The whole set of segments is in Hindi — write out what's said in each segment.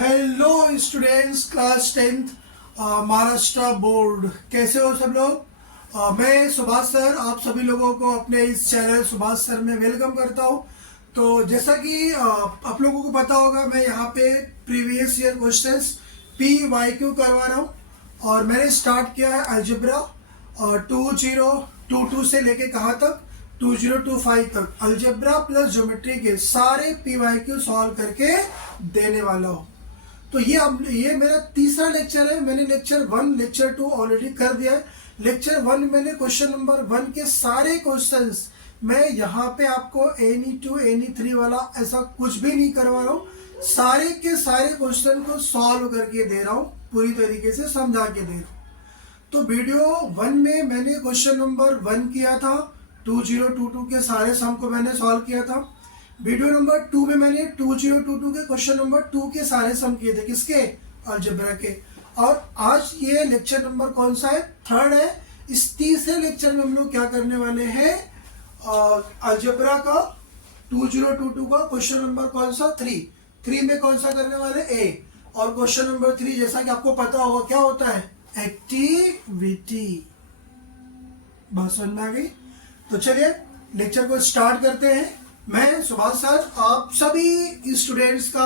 Hello students, class 10th Maharashtra board. कैसे हो सब लोग? मैं सुभाष सर आप सभी लोगों को अपने इस चैनल सुभाष सर में वेलकम करता हूं। तो जैसा कि आप लोगों को पता होगा, मैं यहाँ पे प्रीवियस ईयर क्वेश्चंस PYQ करवा रहा हूँ और मैंने स्टार्ट किया है अलजेब्रा और 2022 से लेके कहाँ तक 2025 तक अलजेब्रा प्लस ज्योमेट्री के सारे PYQ सॉल्व करके देने वाला हूँ। तो ये मेरा तीसरा लेक्चर है। मैंने लेक्चर 1 लेक्चर 2 ऑलरेडी कर दिया है। लेक्चर 1 मैंने क्वेश्चन नंबर 1 के सारे क्वेश्चंस मैं यहाँ पे आपको एनी 2 एनी 3 वाला ऐसा कुछ भी नहीं करवा रहा हूँ। सारे के सारे क्वेश्चन को सॉल्व करके दे रहा हूँ, पूरी तरीके से समझा के दे रहा हूँ। तो वीडियो 1 में मैंने क्वेश्चन नंबर 1 किया था, 2022 के सारे सम को मैंने सॉल्व किया था। वीडियो नंबर 2 में मैंने 2022 के क्वेश्चन नंबर 2 के सारे सम किए थे। किसके? अलजेब्रा के। और आज ये लेक्चर नंबर कौन सा है? 3rd है। इस तीसरे लेक्चर में हम लोग क्या करने वाले हैं? अलजेब्रा का 2022 का क्वेश्चन नंबर कौन सा? 3 में कौन सा करने वाले? A। और क्वेश्चन नंबर 3 जैसा कि आपको पता होगा क्या होता है? एक्टिविटी। बात समझ में आ गई? तो चलिए लेक्चर को स्टार्ट करते हैं। मैं सुभाष सर आप सभी स्टूडेंट्स का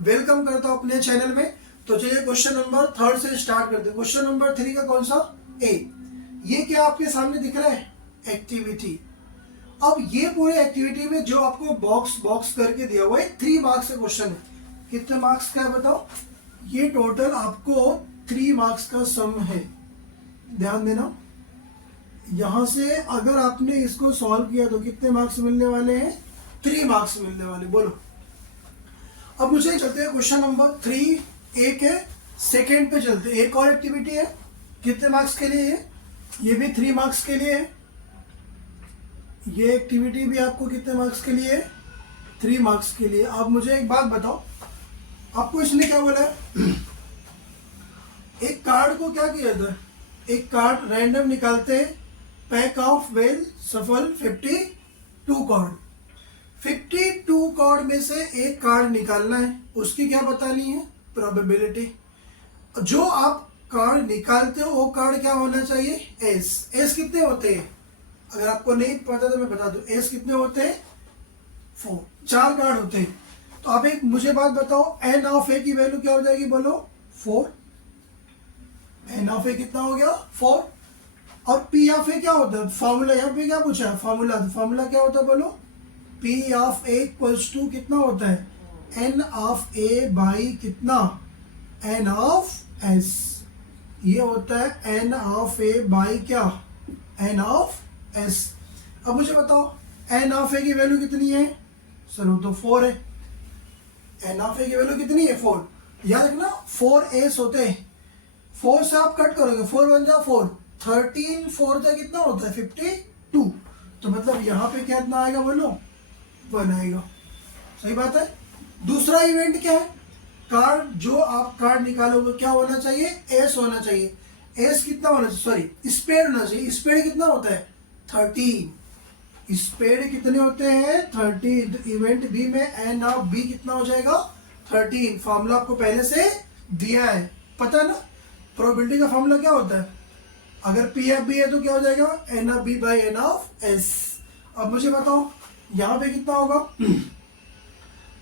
वेलकम करता हूं अपने चैनल में। तो चलिए क्वेश्चन नंबर 3rd से स्टार्ट करते हैं। क्वेश्चन नंबर 3 का कौन सा? A। ये क्या आपके सामने दिख रहा है? एक्टिविटी। अब ये पूरे एक्टिविटी में जो आपको बॉक्स करके दिया हुआ है 3 मार्क्स का क्वेश्चन है। कितने मार्क्स का है बताओ? ये टोटल आपको 3 मार्क्स का सम है। ध्यान देना, यहां से अगर आपने इसको सॉल्व किया तो कितने मार्क्स मिलने वाले हैं? 3 मार्क्स मिलने वाले। बोलो। अब मुझे चलते हैं क्वेश्चन नंबर 3 A के सेकेंड पे चलते हैं। एक और एक्टिविटी है, कितने मार्क्स के लिए है? ये भी 3 मार्क्स के लिए है। ये एक्टिविटी भी आपको कितने मार्क्स के लिए है? 3 मार्क्स के लिए। अब मुझे एक बात बताओ, आपको इसने क्या बोला है? एक कार्ड को क्या किया था? एक कार्ड रैंडम निकालते हैं, पैक ऑफ वेल सफल 52 कार्ड। 52 कार्ड में से एक कार्ड निकालना है, उसकी क्या बतानी है? प्रोबेबिलिटी। जो आप कार्ड निकालते हो वो कार्ड क्या होना चाहिए? एस कितने होते हैं? अगर आपको नहीं पता तो मैं बता दूं, एस कितने होते हैं? 4 कार्ड होते हैं। तो आप एक मुझे बात बताओ, एन ऑफ ए की वैल्यू क्या हो जाएगी? बोलो। 4। एन ऑफ ए कितना हो गया? 4। और पी ऑफ ए क्या होता है? फॉर्मूला यहाँ पे क्या पूछा है? फॉर्मूला। तो फॉर्मूला क्या होता है? बोलो। P of A equals to कितना होता है? एन ऑफ ए बाई कितना? N of S. ये होता है एन ऑफ ए बाई क्या? N of S. अब मुझे बताओ एन ऑफ ए की वैल्यू कितनी है? सर वो तो 4 है। एन ऑफ ए की वैल्यू कितनी है? 4। याद रखना 4 एस होते हैं। 4 से आप कट करोगे, 4 बन जाए 4। 13 4 का कितना होता है? 52। तो मतलब यहाँ पे क्या इतना आएगा? बोलो। 1 आएगा। सही बात है। दूसरा इवेंट क्या है? कार्ड, जो आप कार्ड निकालोगे क्या होना चाहिए? एस होना चाहिए। एस कितना होना चाहिए? सॉरी, स्पेड होना चाहिए। स्पेड कितना होता है? 13। स्पेड कितने होते हैं? 13। इवेंट बी में एन ऑफ बी कितना हो जाएगा? 13। फॉर्मूला आपको पहले से दिया है, पता है ना? प्रोबेबिलिटी का फॉर्मूला क्या होता है? अगर पी एफ बी है तो क्या हो जाएगा? N of B by N of S. अब मुझे बताओ यहाँ पे कितना होगा?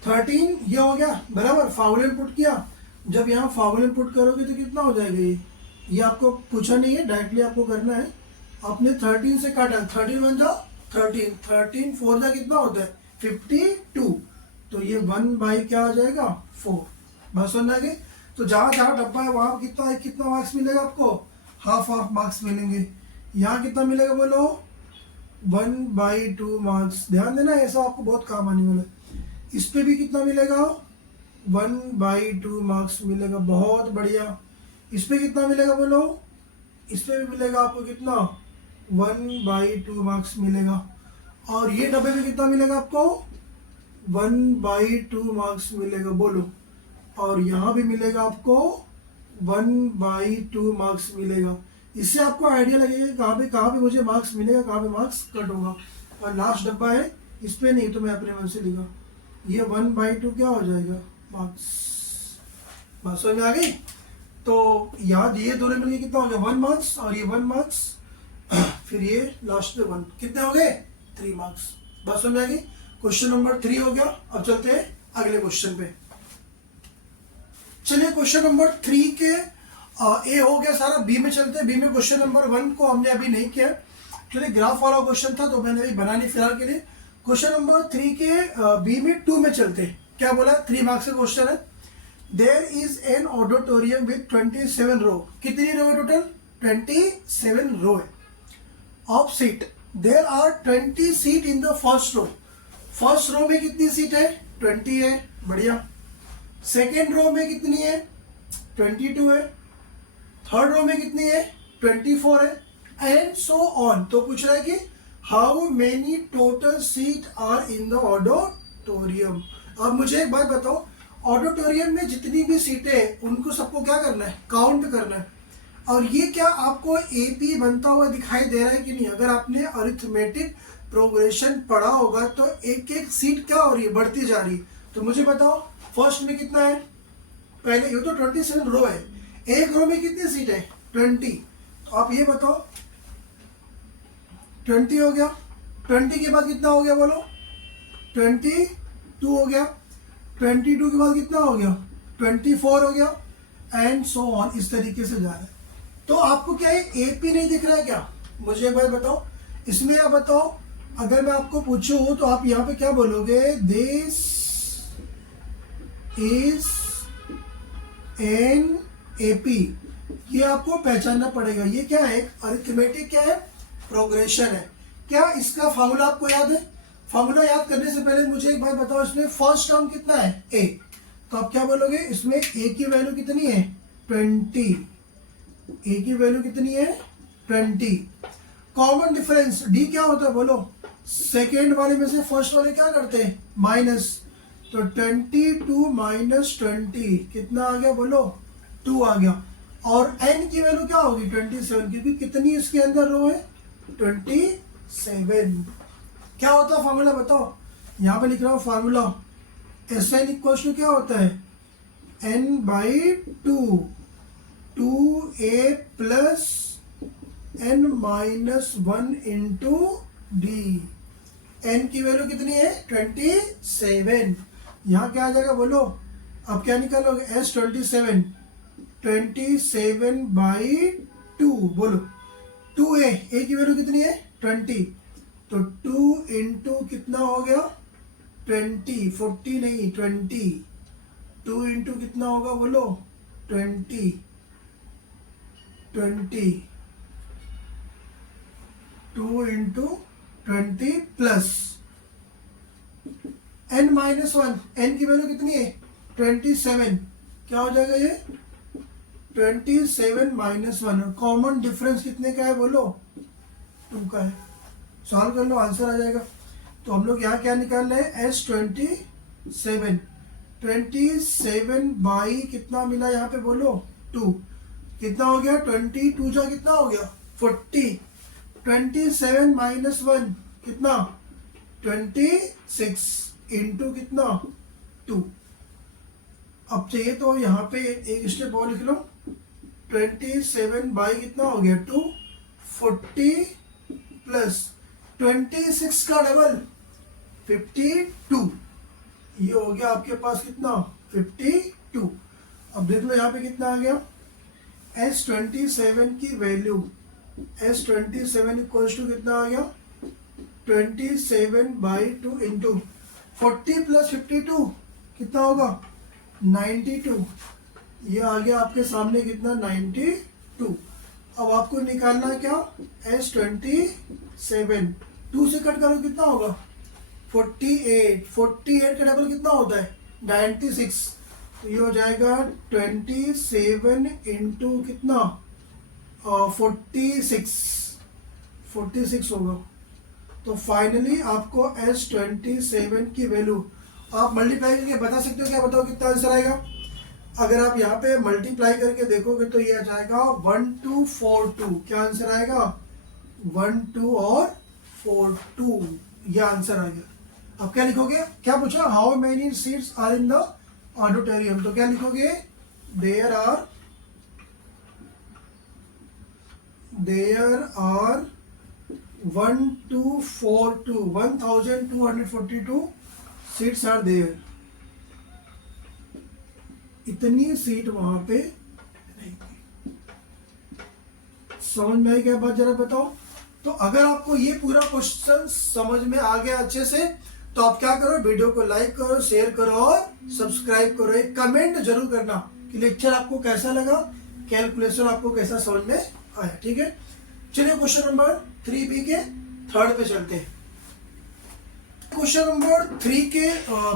13 ये हो गया बराबर। फॉर्मूला इनपुट किया, जब यहाँ फॉर्मूला इनपुट करोगे तो कितना हो जाएगा? ये आपको पूछा नहीं है, डायरेक्टली आपको करना है। आपने 13 से काटा, 13 बन जाओ 13 4 का कितना होता है? 52। तो ये 1 बाई क्या आ जाएगा? 4। बस समझ गए? तो जहाँ जहाँ डब्बा है वहाँ कितना मार्क्स मिलेगा आपको? हाफ मार्क्स मिलेंगे। यहाँ कितना मिलेगा? बोलो। 1/2 मार्क्स। ध्यान देना, ऐसा आपको बहुत काम आने वाला है। इस पे भी कितना मिलेगा? 1/2 मार्क्स मिलेगा। बहुत बढ़िया। इस पे कितना मिलेगा? बोलो। इस पे भी मिलेगा आपको कितना? 1/2 मार्क्स मिलेगा। और ये डब्बे में कितना मिलेगा आपको? 1/2 मार्क्स मिलेगा। बोलो। और यहाँ भी मिलेगा आपको 1/2 मार्क्स मिलेगा। इससे आपको आइडिया लगेगा कहाँ पे मुझे मार्क्स मिलेगा, कहाँ पे मार्क्स कट होगा। और लास्ट डब्बा है, इस पे नहीं तो मैं अपने मन से लिखा। ये 1/2 क्या हो जाएगा? मार्क्स। बात समझ में आ गई। तो यहाँ ये दोनों मिलके कितना हो गया 1 मार्क्स और ये 1 मार्क्स, फिर ये लास्ट में 1, कितने हो गए 3 मार्क्स। बात समझ में आ गई। क्वेश्चन नंबर 3 हो गया। अब चलते हैं अगले क्वेश्चन पे। चलिए क्वेश्चन नंबर 3 के ए हो गया सारा, बी में चलते हैं। बी में क्वेश्चन नंबर 1 को हमने अभी नहीं किया, चलिए ग्राफ वाला क्वेश्चन था तो मैंने अभी बना नहीं फिलहाल के लिए। क्वेश्चन नंबर 3 के बी में 2 में चलते हैं। क्या बोला, 3 मार्क्स का क्वेश्चन है। There is an auditorium with 27 row, कितनी रो है टोटल 27 रो है of seat. There are 20 seat in the first row, first row में कितनी सीट है 20 है, बढ़िया। सेकेंड रो में कितनी है 22 है, थर्ड रो में कितनी है 24 है, एंड सो ऑन। तो पूछ रहा है कि how many total seat are in the auditorium. अब मुझे एक बात बताओ, ऑडिटोरियम में जितनी भी सीटें हैं उनको सबको क्या करना है, काउंट करना है। और ये क्या आपको एपी बनता हुआ दिखाई दे रहा है कि नहीं। अगर आपने अरिथमेटिक प्रोग्रेशन पढ़ा होगा तो एक एक सीट क्या हो रही है, बढ़ती जा रही है। तो मुझे बताओ फर्स्ट में कितना है, पहले ये तो 27 रो है, एक रो में कितनी सीट है 20। तो आप ये बताओ 20 हो गया, 20 के बाद कितना हो गया बोलो 22 हो गया, 22 के बाद कितना हो गया 24 हो गया, एंड सो ऑन, इस तरीके से जा रहा है। तो आपको क्या है एपी नहीं दिख रहा है क्या, मुझे एक बार बताओ। इसमें आप बताओ, अगर मैं आपको पूछूं तो आप यहाँ पे क्या बोलोगे, दिस इज एन एपी, ये आपको पहचानना पड़ेगा। ये क्या है, अरिथमेटिक क्या है, प्रोग्रेशन है। क्या इसका फॉर्मूला आपको याद है। फॉर्मूला याद करने से पहले मुझे एक बात बताओ, इसमें फर्स्ट टर्म कितना है ए, तो आप क्या बोलोगे, इसमें ए की वैल्यू कितनी है 20, ए की वैल्यू कितनी है 20। कॉमन डिफरेंस डी क्या होता है बोलो, सेकेंड वाले में से फर्स्ट वाले क्या करते हैं माइनस, तो 22 माइनस 20 कितना आ गया बोलो 2 आ गया। और एन की वैल्यू क्या होगी 27, क्योंकि कितनी इसके अंदर रो है 27। क्या होता है फॉर्मूला बताओ, यहाँ पे लिख रहा हूँ formula, S N equal to क्या होता है N by 2, 2a plus N minus 1 into D. N की वैल्यू कितनी है 27, यहाँ क्या आ जाएगा बोलो, अब क्या निकालोगे एस 27, 27 बाई 2 बोलो, 2a, ए की वैल्यू कितनी है 20, तो 2 इंटू कितना हो गया 20, 40 नहीं 20, 2 इंटू कितना होगा बोलो 20, 2 into 20 plus N minus 1, N की वैल्यू कितनी है 27, क्या हो जाएगा ये 27 माइनस 1। कॉमन डिफरेंस कितने का है बोलो 2 का है। सॉल्व कर लो आंसर आ जाएगा। तो हम लोग यहाँ क्या निकाल रहे हैं एस 27 बाई कितना मिला यहाँ पे बोलो 2, कितना हो गया 22 जा कितना हो गया 40, 27 माइनस 1 कितना 26 इंटू कितना 2। अब चाहिए तो यहाँ पे एक स्टेप और लिख लो, 27 बाई कितना हो गया 2, 40 प्लस 26 का डबल 52, ये हो गया आपके पास कितना 52। अब देख लो यहाँ पे कितना आ गया एस 27 की वैल्यू, एस 27 इक्वल टू कितना आ गया 27 बाई 2 इंटू 40 प्लस 52 कितना होगा 92, ये आ गया आपके सामने कितना 92। अब आपको निकालना है क्या एस 27, 2 से कट करो कितना होगा 48, 48 का डबल कितना होता है 96, तो ये हो जाएगा 27 इंटू कितना 46 होगा। तो फाइनली आपको एस 27 की वैल्यू आप मल्टीप्लाई करके बता सकते हो, क्या बताओ कितना आंसर आएगा। अगर आप यहाँ पे मल्टीप्लाई करके देखोगे तो ये आ जाएगा 1242, क्या आंसर आएगा 12 और 42, ये आंसर आ गया। अब क्या लिखोगे, क्या पूछा how many seats are in the auditorium, तो क्या लिखोगे 1242 सीट्स आर देयर। इतनी सीट वहां पे नहीं। समझ में आई क्या बात, जरा बताओ। तो अगर आपको ये पूरा क्वेश्चन समझ में आ गया अच्छे से, तो आप क्या करो, वीडियो को लाइक करो, शेयर करो और सब्सक्राइब करो। एक कमेंट जरूर करना कि लेक्चर आपको कैसा लगा, कैलकुलेशन आपको कैसा समझ में आया। ठीक है, चलिए क्वेश्चन नंबर 3B के थर्ड पे चलते हैं। क्वेश्चन नंबर 3 के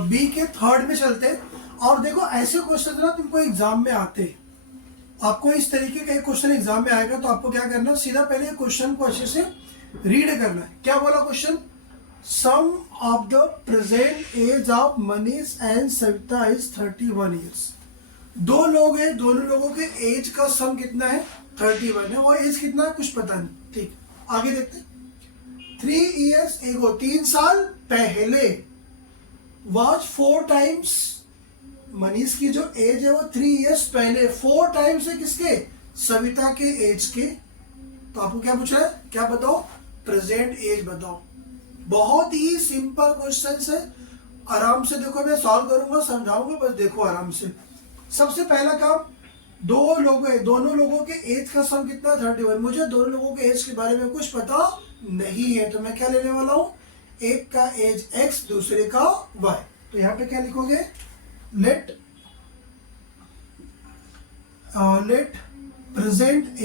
बी के थर्ड में चलते हैं। और देखो, ऐसे क्वेश्चन ना तुमको एग्जाम में आते हैं। आपको इस तरीके का एक क्वेश्चन एग्जाम में आएगा, तो आपको क्या करना है, सीधा पहले क्वेश्चन को अच्छे से रीड करना है। क्या बोला question, sum of the present age of Manish and Savita is 31 years. दो लोग हैं, दोनों लोगों के एज का सम कितना है, 31 है। और एज कितना है कुछ पता नहीं। ठीक, आगे देखते हैं। 3 years ago, 3 साल पहले, was 4 times, मनीष की जो एज है वो 3 years पहले 4 टाइम्स है किसके, सविता के एज के। तो आपको क्या पूछा है, क्या बताओ, प्रेजेंट एज बताओ। बहुत ही सिंपल क्वेश्चन है, आराम से देखो, मैं सॉल्व करूंगा, समझाऊंगा, बस देखो आराम से। सबसे पहला काम, दो लोग हैं, दोनों लोगों के एज का सम कितना, 31। मुझे दोनों लोगों के एज के बारे में कुछ पता नहीं है, तो मैं क्या लेने वाला हूं, एक का एज x, दूसरे का y। तो यहां पे क्या लिखोगे, let present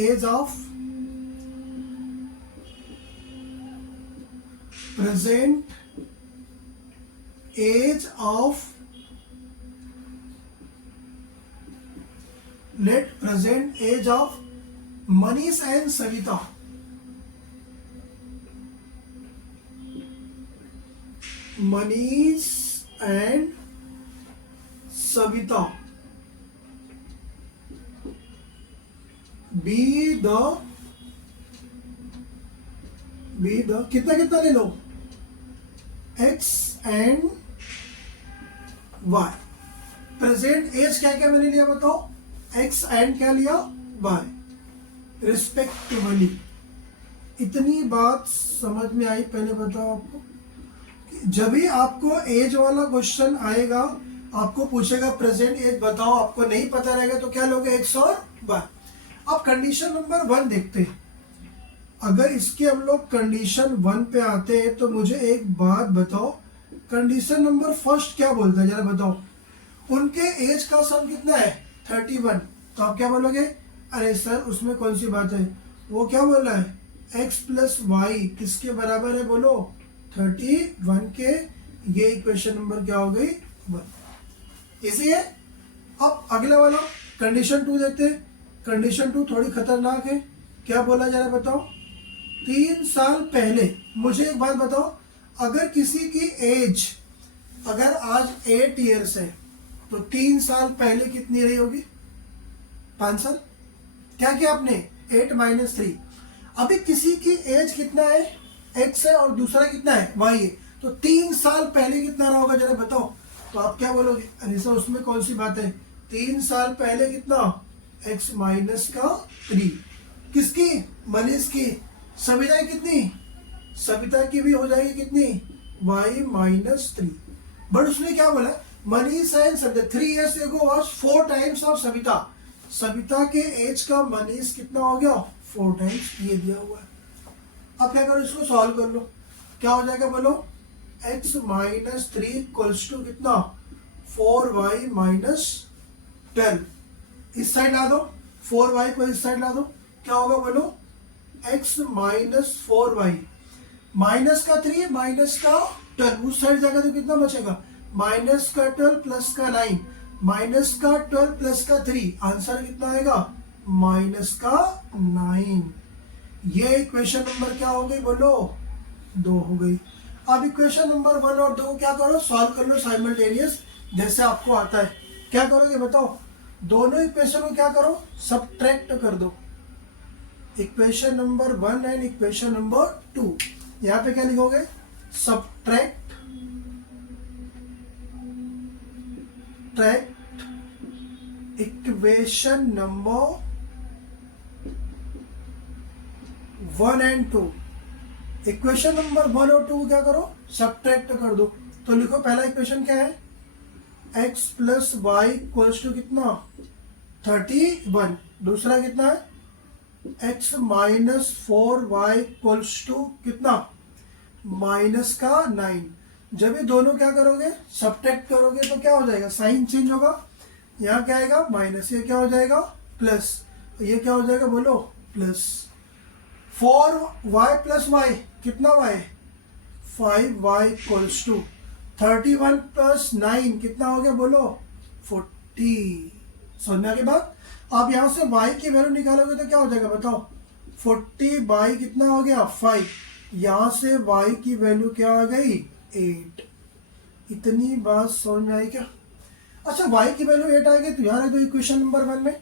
age of Manish and Savita. Manish and Savita be the कितना कितना ले लो, x and y। Present age क्या क्या मैंने लिया बताओ, x एंड क्या लिया, y रिस्पेक्टिवली। इतनी बात समझ में आई। पहले बताओ आपको, जब भी आपको एज वाला क्वेश्चन आएगा, आपको पूछेगा प्रेजेंट एज बताओ, आपको नहीं पता रहेगा तो क्या लोगे, x और y। अब कंडीशन नंबर 1 देखते हैं। अगर इसके हम लोग कंडीशन 1 पे आते हैं, तो मुझे एक बात बताओ, कंडीशन नंबर फर्स्ट क्या बोलता है, जरा बताओ। उनके एज का सम कितना है, 31। तो आप क्या बोलोगे, अरे सर उसमें कौन सी बात है, वो क्या बोल रहा है, x प्लस वाई किसके बराबर है, बोलो 31 के। ये इक्वेशन नंबर क्या हो गई, 1। इसी है। अब अगला वाला कंडीशन 2 देखते हैं। कंडीशन 2 थोड़ी खतरनाक है। क्या बोला जा रहा है बताओ, 3 साल पहले। मुझे एक बात बताओ, अगर किसी की एज अगर आज 8 ईयर्स है, तो 3 साल पहले कितनी रही होगी, 5 साल। क्या किया आपने, 8 - 3। अभी किसी की एज कितना है, x है, और दूसरा कितना है, y है। तो 3 साल पहले कितना रहा होगा, जरा बताओ। तो आप क्या बोलोगे, अरे सर उसमें कौन सी बात है, 3 साल पहले कितना, x - 3। किसकी, मनीष की। सविता कितनी, सविता की भी हो जाएगी कितनी, y - 3। बट उसने क्या बोला, Manish and Savita 3 years ago was 4 times of Savita. Savita के एज का मनीष कितना हो गया, 4 टाइम्स, ये दिया हुआ है। अब क्या करो, इसको सॉल्व कर लो। क्या हो जाएगा बोलो, x - 3 इक्वल्स टू कितना, 4y - 12। इस साइड ला दो, 4y को इस साइड ला दो, क्या होगा बोलो, x - 4y माइनस का 3 माइनस का 12, उस साइड जाएगा तो कितना बचेगा, माइनस का 12 प्लस का 9, माइनस का 12 प्लस का 3, आंसर कितना आएगा, माइनस का 9। ये इक्वेशन नंबर क्या हो गई बोलो, 2 हो गई। अब इक्वेशन नंबर 1 और 2 क्या करो, सॉल्व कर लो साइमल्टेनियस, जैसे आपको आता है। क्या करोगे बताओ, दोनों इक्वेशन को क्या करो, सबट्रैक्ट कर दो। Equation number 1 and equation number 2। यहाँ पे क्या लिखोगे, subtract equation number 1 and 2। Equation number 1 और 2 क्या करो, सब्ट्रैक्ट कर दो। तो लिखो पहला इक्वेशन क्या है, x plus Y equals to कितना 31। दूसरा कितना है, x minus 4y equals to कितना माइनस का 9। जब ये दोनों क्या करोगे, सब्ट्रैक्ट करोगे तो क्या हो जाएगा, साइन चेंज होगा। यहाँ क्या आएगा माइनस, ये क्या हो जाएगा प्लस, ये क्या हो जाएगा बोलो प्लस। 4y प्लस वाई कितना y, 5y equals to 31 plus 9 कितना हो गया बोलो 40। समझने के बाद आप यहाँ से y की वैल्यू निकालोगे तो क्या हो जाएगा बताओ, 40 बाई कितना हो गया 5, यहाँ से y की वैल्यू क्या आ गई 8। इतनी बात समझ में आई क्या। अच्छा y की वैल्यू 8 आ गई तो यहाँ तो इक्वेशन नंबर 1 में,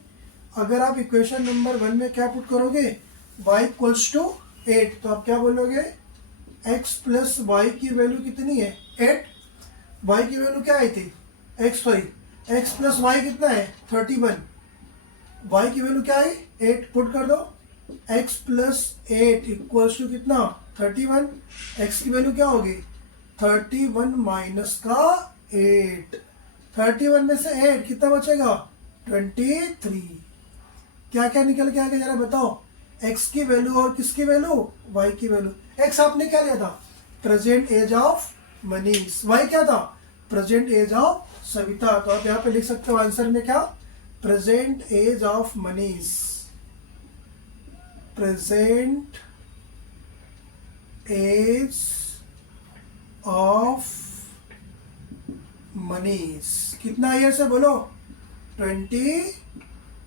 अगर आप इक्वेशन नंबर 1 में क्या पुट करोगे, y इक्वल्स टू 8, तो आप क्या बोलोगे x प्लस वाई की वैल्यू कितनी है 8, y की वैल्यू क्या आई थी x प्लस वाई कितना है 31, y की वैल्यू क्या आई 8, पुट कर दो x प्लस 8 इक्वल्स टू कितना 31, x की वैल्यू क्या होगी 31 माइनस का 8, 31 में से 8 कितना बचेगा 23। क्या क्या निकल के आ गया जरा बताओ, x की वैल्यू और किसकी वैल्यू y की वैल्यू। x आपने क्या लिया था, present age of Manish, y क्या था प्रेजेंट एज ऑफ सविता। तो आप यहाँ पे लिख सकते हो आंसर में क्या, present age of Manish, present age of Manish कितना ईयर्स है बोलो 23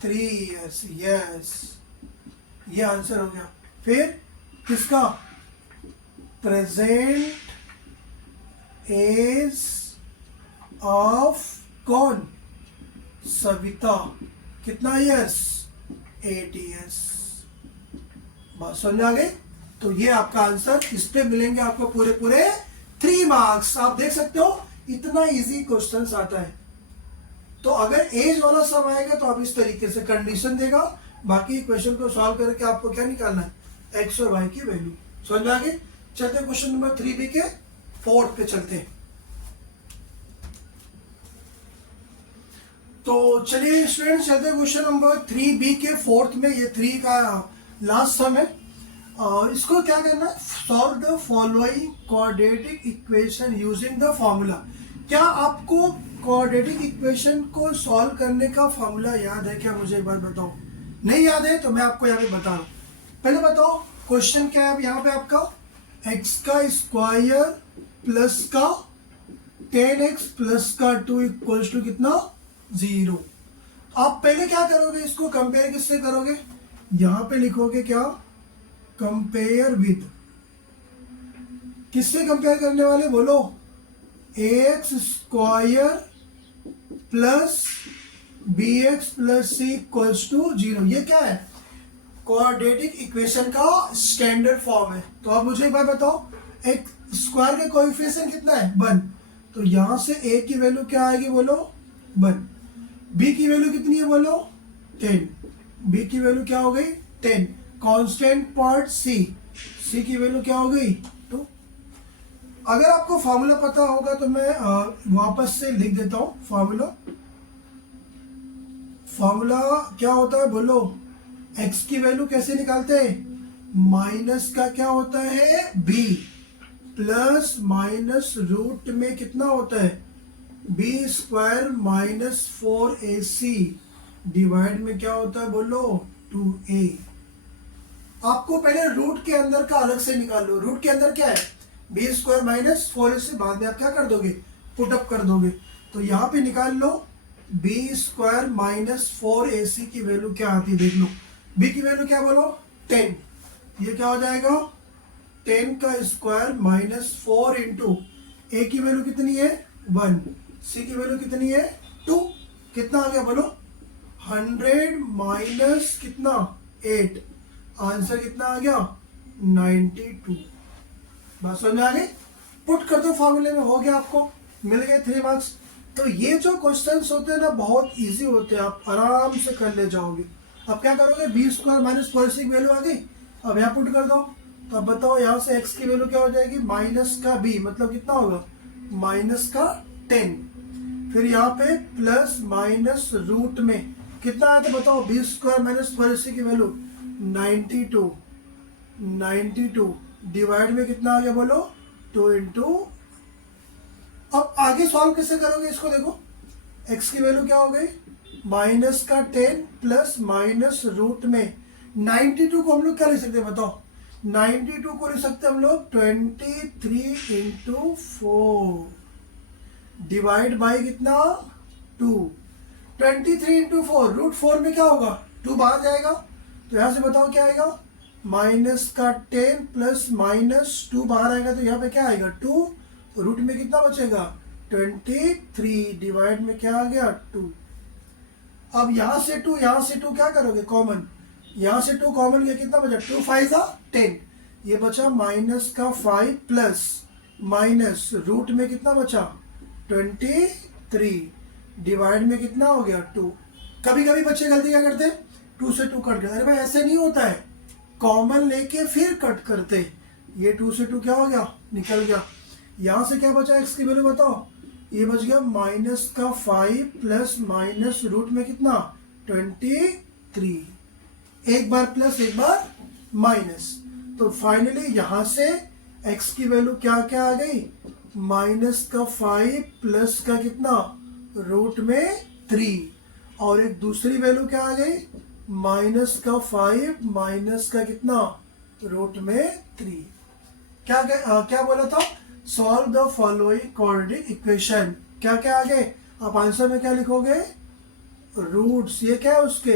ईयर्स। यस, ये आंसर हो गया। फिर किसका, प्रेजेंट एज ऑफ कौन, सविता, कितना ईयर्स 8 ईयर्स। बात समझ आ गई। तो ये आपका आंसर, इस पे मिलेंगे आपको पूरे पूरे 3 मार्क्स। आप देख सकते हो इतना इजी क्वेश्चंस आता है। तो अगर एज वाला सम आएगा तो आप इस तरीके से कंडीशन देगा, बाकी क्वेश्चन को सॉल्व करके आपको क्या निकालना है, एक्स और वाई की वैल्यू। समझ में आ गई। चलते हैं क्वेश्चन नंबर 3B के 4th पे चलते हैं। तो चलिए स्टूडेंट्स चलते हैं क्वेश्चन नंबर 3B के 4th में। ये 3 का लास्ट सम है। इसको क्या करना है, solve the following quadratic equation using the formula. क्या आपको क्वाड्रेटिक इक्वेशन को सॉल्व करने का फॉर्मूला याद है क्या, मुझे एक बार बताओ। नहीं याद है तो मैं आपको यहाँ पे बता रहा हूँ। पहले बताओ क्वेश्चन क्या है यहाँ पे आपका, x का स्क्वायर प्लस का 10x प्लस का 2 इक्वल्स टू कितना 0। आप पहले क्या करोगे, इसको कंपेयर किससे करोगे, यहाँ पे लिखोगे क्या, कंपेयर विद, किससे कंपेयर करने वाले बोलो, ax square plus bx plus c equals to 0। ये क्या है, क्वाड्रेटिक इक्वेशन का स्टैंडर्ड फॉर्म है। तो आप मुझे एक बार बताओ, एक स्क्वायर का कोएफिशिएंट कितना है 1, तो यहां से a की वैल्यू क्या आएगी बोलो 1, b की वैल्यू कितनी है बोलो 10, b की वैल्यू क्या हो गई 10, कांस्टेंट पार्ट c, c की वैल्यू क्या हो गई 2। अगर आपको फार्मूला पता होगा तो मैं वापस से लिख देता हूं फार्मूला। फार्मूला क्या होता है बोलो, x की वैल्यू कैसे निकालते हैं, माइनस का क्या होता है b प्लस माइनस रूट में कितना होता है b square minus 4ac divide में क्या होता है बोलो 2a। आपको पहले रूट के अंदर का अलग से निकाल लो। रूट के अंदर क्या है, b स्क्वायर माइनस 4ac, बाद में आप क्या कर दोगे पुट अप कर दोगे। तो यहाँ पे निकाल लो b स्क्वायर माइनस 4ac की वैल्यू क्या आती है देख लो। b की वैल्यू क्या बोलो 10, ये क्या हो जाएगा 10 का स्क्वायर माइनस 4 इंटू a की वैल्यू कितनी है 1, c की वैल्यू कितनी है 2, कितना आ गया बोलो 100 माइनस कितना 8, आंसर कितना आ गया 92। बात समझ में आ गई। पुट कर दो फार्मूले में, हो गया, आपको मिल गए 3 मार्क्स। तो ये जो क्वेश्चंस होते हैं ना बहुत इजी होते हैं, आप आराम से कर ले जाओगे। अब क्या करोगे, बी स्क्वायर माइनस 4ac की वैल्यू आ गई, अब यहाँ पुट कर दो। तो अब बताओ यहाँ से x की वैल्यू क्या हो जाएगी, माइनस का b मतलब कितना होगा, माइनस का 10। फिर यहाँ पे प्लस माइनस रूट में कितना आया, तो बताओ बी स्क्वायर माइनस 4ac की वैल्यू 92 डिवाइड में कितना आ गया बोलो, 2 इंटू। अब आगे सॉल्व कैसे करोगे इसको, देखो x की वैल्यू क्या हो गई, माइनस का 10 प्लस माइनस रूट में 92 को हम लोग क्या लिख सकते हैं बताओ, 92 को लिख सकते हैं हम लोग 23 इंटू 4 डिवाइड बाई कितना 2। 23 इंटू 4 रूट 4 में क्या होगा, 2 बाहर जाएगा, तो यहाँ से बताओ क्या आएगा, माइनस का 10 प्लस माइनस 2 बाहर आएगा, तो यहाँ पे क्या आएगा 2, रूट में कितना बचेगा 23 डिवाइड में क्या आ गया 2। अब यहाँ से 2 क्या करोगे कॉमन, यहाँ से 2 कॉमन गया, कितना बचा 2 5 10, ये बचा माइनस का 5 प्लस माइनस रूट में कितना बचा 23 डिवाइड में कितना हो गया 2। कभी कभी बच्चे गलती क्या करते, 2 से 2 कट करते, अरे भाई ऐसे नहीं होता है, कॉमन लेके फिर कट करते। ये 2 से 2 क्या हो गया, निकल गया। यहाँ से क्या बचा x की वैल्यू बताओ, ये बच गया माइनस का 5 प्लस माइनस रूट में कितना 23, एक बार प्लस एक बार माइनस, तो फाइनली यहाँ से x की वैल्यू क्या क्या आ गई, माइनस का 5 प्लस का कितना रूट में 3, और एक दूसरी वैल्यू क्या आ गई, माइनस का 5 माइनस का कितना रूट में 3। क्या बोला था, solve the following quadratic equation. क्या क्या आगे, आप आंसर में क्या लिखोगे, रूट्स, ये क्या है उसके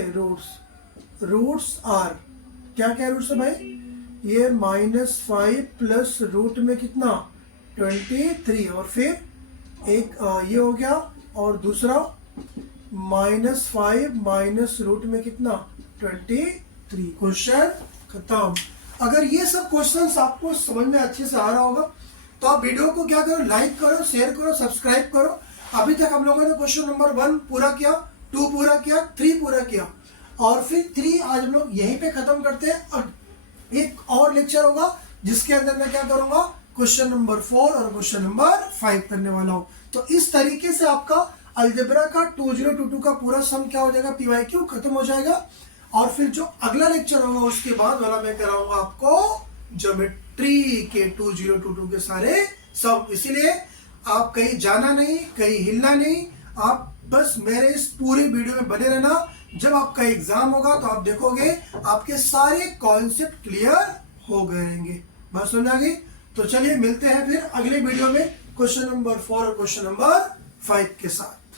रूट्स आर, क्या क्या रूट्स है भाई, ये -5 प्लस रूट में कितना 23, और फिर एक ये हो गया, और दूसरा -5 माइनस रूट में कितना 23। क्वेश्चन खत्म। अगर ये सब क्वेश्चंस आपको समझ में अच्छे से आ रहा होगा तो आप वीडियो को क्या करो, लाइक करो, शेयर करो, सब्सक्राइब करो। अभी तक हम लोगों ने क्वेश्चन नंबर 1 पूरा किया, 2 पूरा किया, 3 पूरा किया, और फिर 3 आज हम लोग यहीं पे खत्म करते हैं। और एक और लेक्चर होगा जिसके अंदर मैं क्या करूंगा, क्वेश्चन नंबर 4 और क्वेश्चन नंबर 5 करने वाला हूं। तो इस तरीके से आपका अलजेब्रा का 2022 का पूरा सम क्या हो जाएगा, PYQ खत्म हो जाएगा। और फिर जो अगला लेक्चर होगा उसके बाद वाला मैं कराऊंगा आपको ज्योमेट्री के 2022 के सारे सब। इसीलिए आप कहीं जाना नहीं, कहीं हिलना नहीं, आप बस मेरे इस पूरी वीडियो में बने रहना। जब आपका एग्जाम होगा तो आप देखोगे आपके सारे कॉन्सेप्ट क्लियर हो गए रहेंगे। बात समझ आ गई? तो चलिए मिलते हैं फिर अगले वीडियो में क्वेश्चन नंबर 4 और क्वेश्चन नंबर 5 के साथ।